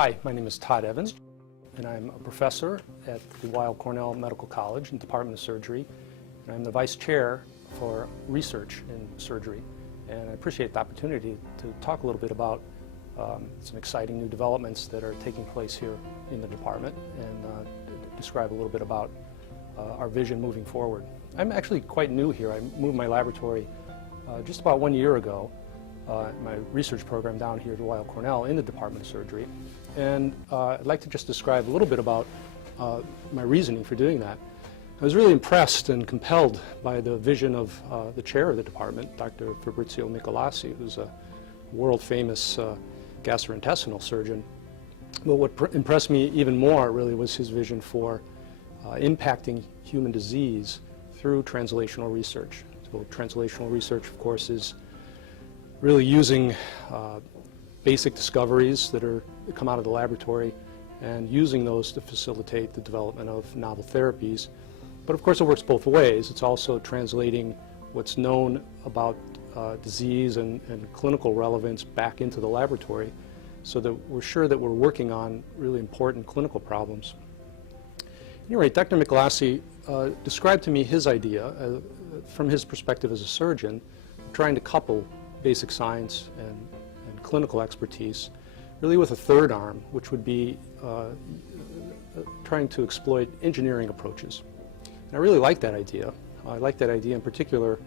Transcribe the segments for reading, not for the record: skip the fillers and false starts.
Hi, my name is Todd Evans, and I'm a professor at the Weill Cornell Medical College in the Department of Surgery, and I'm the Vice Chair for Research in Surgery. And I appreciate the opportunity to talk a little bit about some exciting new developments that are taking place here in the department and describe a little bit about our vision moving forward. I'm actually quite new here. I moved my laboratory just about 1 year ago, my research program down here at Weill Cornell in the Department of Surgery. And I'd like to just describe a little bit about my reasoning for doing that. I was really impressed and compelled by the vision of the chair of the department, Dr. Fabrizio Michelasi, who's a world-famous gastrointestinal surgeon. But what impressed me even more really was his vision for impacting human disease through translational research. So translational research, of course, is really using basic discoveries that come out of the laboratory and using those to facilitate the development of novel therapies. But of course it works both ways. It's also translating what's known about disease and clinical relevance back into the laboratory so that we're sure that we're working on really important clinical problems. At any rate, Dr. Michelasi described to me his idea from his perspective as a surgeon, trying to couple basic science and clinical expertise really with a third arm, which would be trying to exploit engineering approaches. And I really like that idea. I like that idea in particular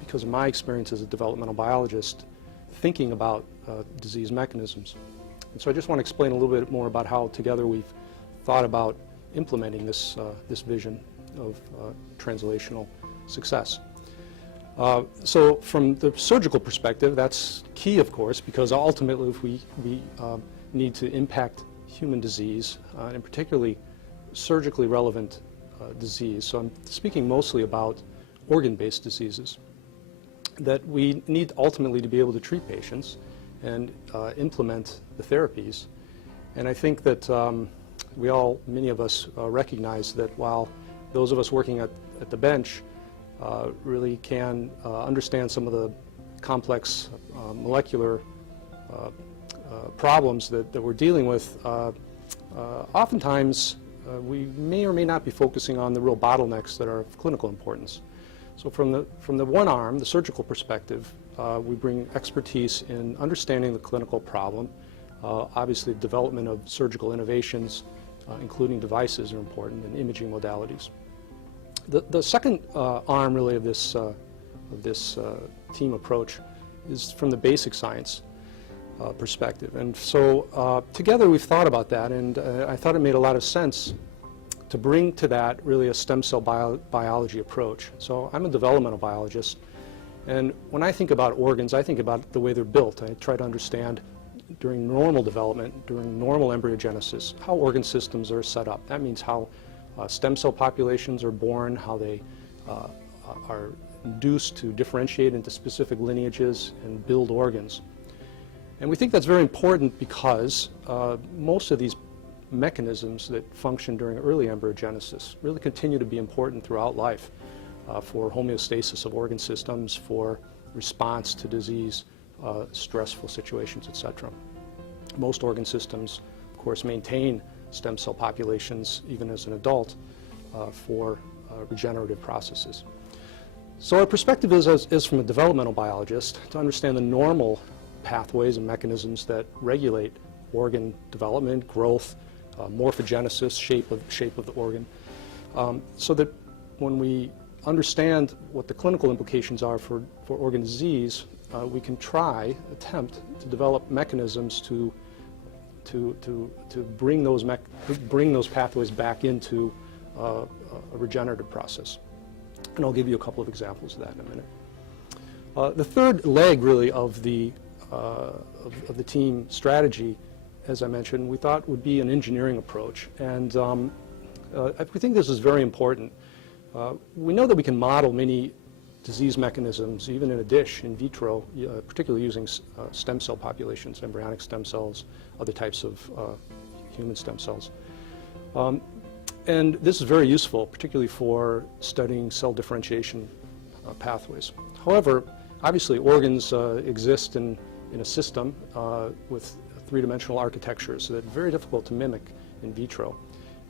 because of my experience as a developmental biologist thinking about disease mechanisms. And so I just want to explain a little bit more about how together we've thought about implementing this vision of translational success. So from the surgical perspective, that's key, of course, because ultimately if we need to impact human disease, and particularly surgically relevant disease, so I'm speaking mostly about organ-based diseases, that we need ultimately to be able to treat patients and implement the therapies. And I think that many of us recognize that while those of us working at the bench really can understand some of the complex molecular problems that we're dealing with, oftentimes we may or may not be focusing on the real bottlenecks that are of clinical importance. So from the one arm, the surgical perspective, we bring expertise in understanding the clinical problem. Obviously, the development of surgical innovations, including devices, are important, and imaging modalities. The second arm, really, of this team approach is from the basic science perspective. And so together we've thought about that, and I thought it made a lot of sense to bring to that really a stem cell biology approach. So I'm a developmental biologist, and when I think about organs, I think about the way they're built. I try to understand during normal development, during normal embryogenesis, how organ systems are set up. That means how stem cell populations are born, how they are induced to differentiate into specific lineages and build organs. And we think that's very important because most of these mechanisms that function during early embryogenesis really continue to be important throughout life for homeostasis of organ systems, for response to disease, stressful situations, etc. Most organ systems, of course, maintain stem cell populations even as an adult for regenerative processes. So our perspective is from a developmental biologist to understand the normal pathways and mechanisms that regulate organ development, growth, morphogenesis, shape of the organ, so that when we understand what the clinical implications are for organ disease, we can attempt to develop mechanisms to bring those pathways back into a regenerative process. And I'll give you a couple of examples of that in a minute. The third leg, really, of the team strategy, as I mentioned, we thought would be an engineering approach. And we think this is very important. We know that we can model many disease mechanisms, even in a dish, in vitro, particularly using stem cell populations, embryonic stem cells, other types of human stem cells. And this is very useful, particularly for studying cell differentiation pathways. However, obviously organs exist in a system with three-dimensional architectures that are very difficult to mimic in vitro.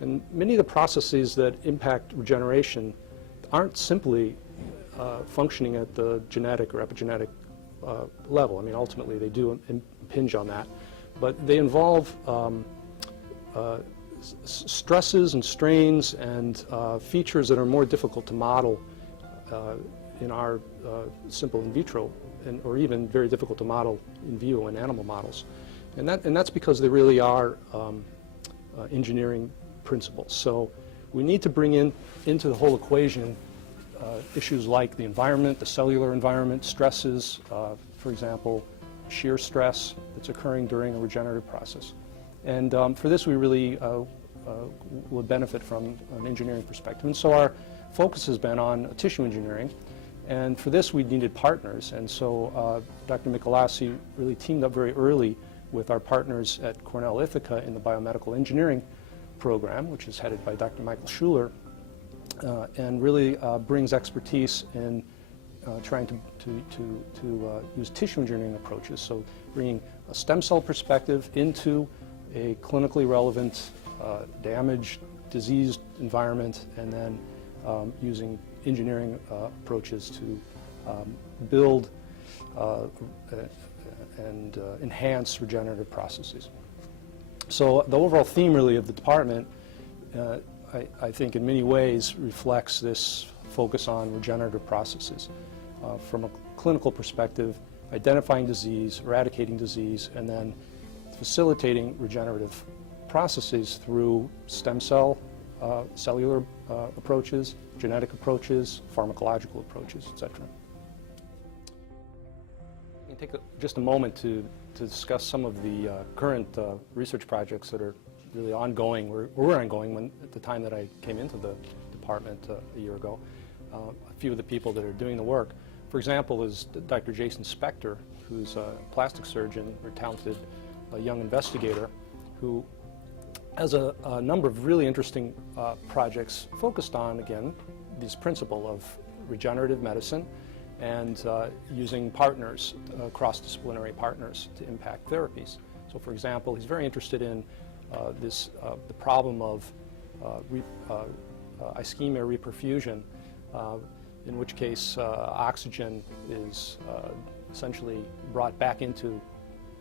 And many of the processes that impact regeneration aren't simply functioning at the genetic or epigenetic level. I mean, ultimately they do impinge on that, but they involve stresses and strains and features that are more difficult to model in our simple in vitro, or even very difficult to model in vivo in animal models. And that's because they really are engineering principles. So we need to bring into the whole equation issues like the environment, the cellular environment, stresses, for example, shear stress that's occurring during a regenerative process. And for this, we really would benefit from an engineering perspective. And so our focus has been on tissue engineering. And for this, we needed partners. And so Dr. Michelasi really teamed up very early with our partners at Cornell Ithaca in the biomedical engineering program, which is headed by Dr. Michael Schuler, and really brings expertise in trying to use tissue engineering approaches. So bringing a stem cell perspective into a clinically relevant, damaged, diseased environment, and then using engineering approaches to build and enhance regenerative processes. So the overall theme really of the department, I think in many ways reflects this focus on regenerative processes. From a clinical perspective, identifying disease, eradicating disease, and then facilitating regenerative processes through stem cell, cellular approaches, genetic approaches, pharmacological approaches, etc. I can take just a moment to discuss some of the current research projects that are really ongoing, or were ongoing at the time that I came into the department a year ago. A few of the people that are doing the work, for example, is Dr. Jason Spector, who's a plastic surgeon, or talented young investigator, who has a number of really interesting projects focused on, again, this principle of regenerative medicine and using partners, cross-disciplinary partners, to impact therapies. So, for example, he's very interested in the problem of ischemia reperfusion, in which case oxygen is essentially brought back into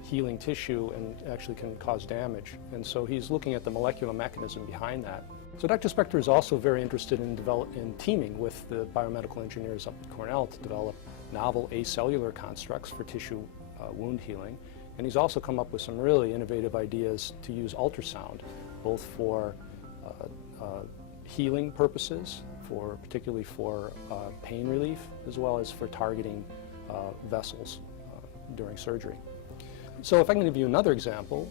healing tissue and actually can cause damage. And so he's looking at the molecular mechanism behind that. So Dr. Spector is also very interested in teaming with the biomedical engineers up at Cornell to develop novel acellular constructs for tissue wound healing. And he's also come up with some really innovative ideas to use ultrasound, both for healing purposes, particularly for pain relief, as well as for targeting vessels during surgery. So if I can give you another example,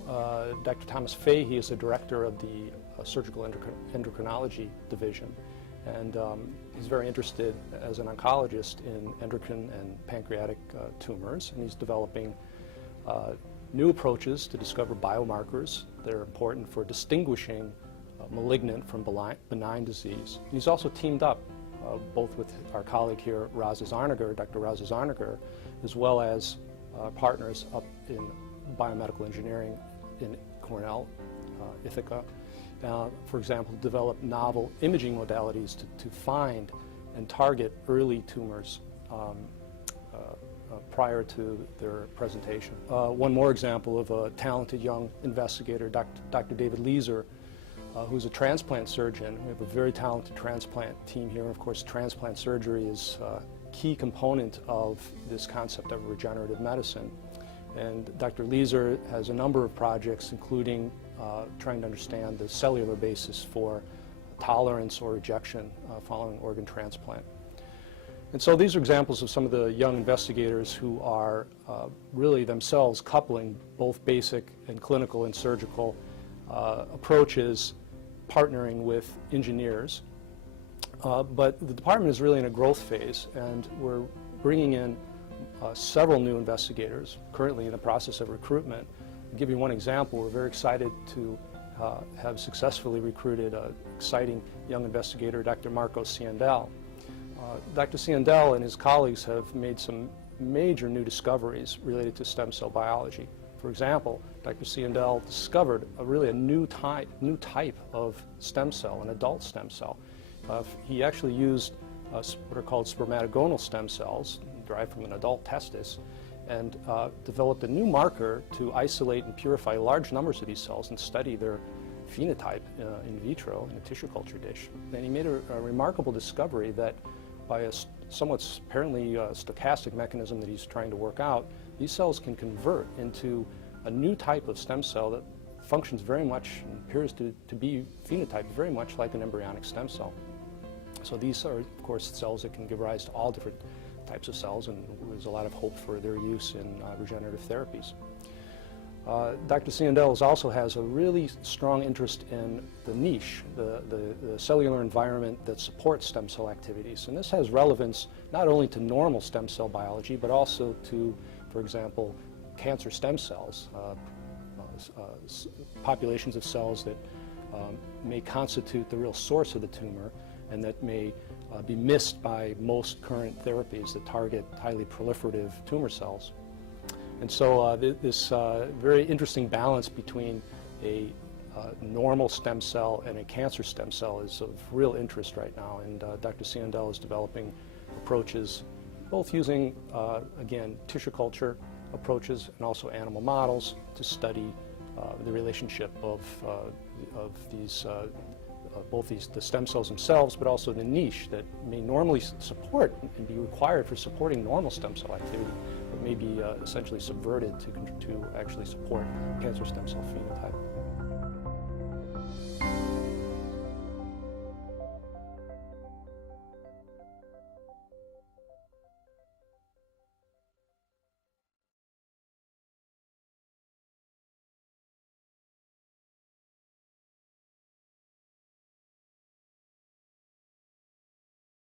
Dr. Thomas Fahey is the director of the surgical endocrinology division, and he's very interested as an oncologist in endocrine and pancreatic tumors, and he's developing new approaches to discover biomarkers that are important for distinguishing malignant from benign disease. He's also teamed up both with our colleague here, Dr. Raza Zarniger, as well as partners up in biomedical engineering in Cornell, Ithaca, for example, develop novel imaging modalities to find and target early tumors prior to their presentation. One more example of a talented young investigator, Dr. David Leeser, who's a transplant surgeon. We have a very talented transplant team here. Of course, transplant surgery is a key component of this concept of regenerative medicine. And Dr. Leeser has a number of projects, including trying to understand the cellular basis for tolerance or rejection following organ transplant. And so these are examples of some of the young investigators who are really themselves coupling both basic and clinical and surgical approaches, partnering with engineers. But the department is really in a growth phase, and we're bringing in several new investigators, currently in the process of recruitment. I'll give you one example. We're very excited to have successfully recruited an exciting young investigator, Dr. Marco Ciandel. Dr. Ciandel and his colleagues have made some major new discoveries related to stem cell biology. For example, Dr. Ciandel discovered a new type of stem cell, an adult stem cell. He actually used what are called spermatogonal stem cells, derived from an adult testis, and developed a new marker to isolate and purify large numbers of these cells and study their phenotype in vitro in a tissue culture dish. And he made a remarkable discovery that by a somewhat apparently stochastic mechanism that he's trying to work out, these cells can convert into a new type of stem cell that functions very much, and appears to be phenotyped very much like an embryonic stem cell. So these are, of course, cells that can give rise to all different types of cells, and there's a lot of hope for their use in regenerative therapies. Dr. Ciandel also has a really strong interest in the niche, the cellular environment that supports stem cell activities. And this has relevance not only to normal stem cell biology, but also to, for example, cancer stem cells, populations of cells that may constitute the real source of the tumor and that may be missed by most current therapies that target highly proliferative tumor cells. And so this very interesting balance between a normal stem cell and a cancer stem cell is of real interest right now, and Dr. Ciandel is developing approaches both using, again, tissue culture approaches and also animal models to study the relationship of these both the stem cells themselves, but also the niche that may normally support and be required for supporting normal stem cell activity, but may be essentially subverted to actually support cancer stem cell phenotype.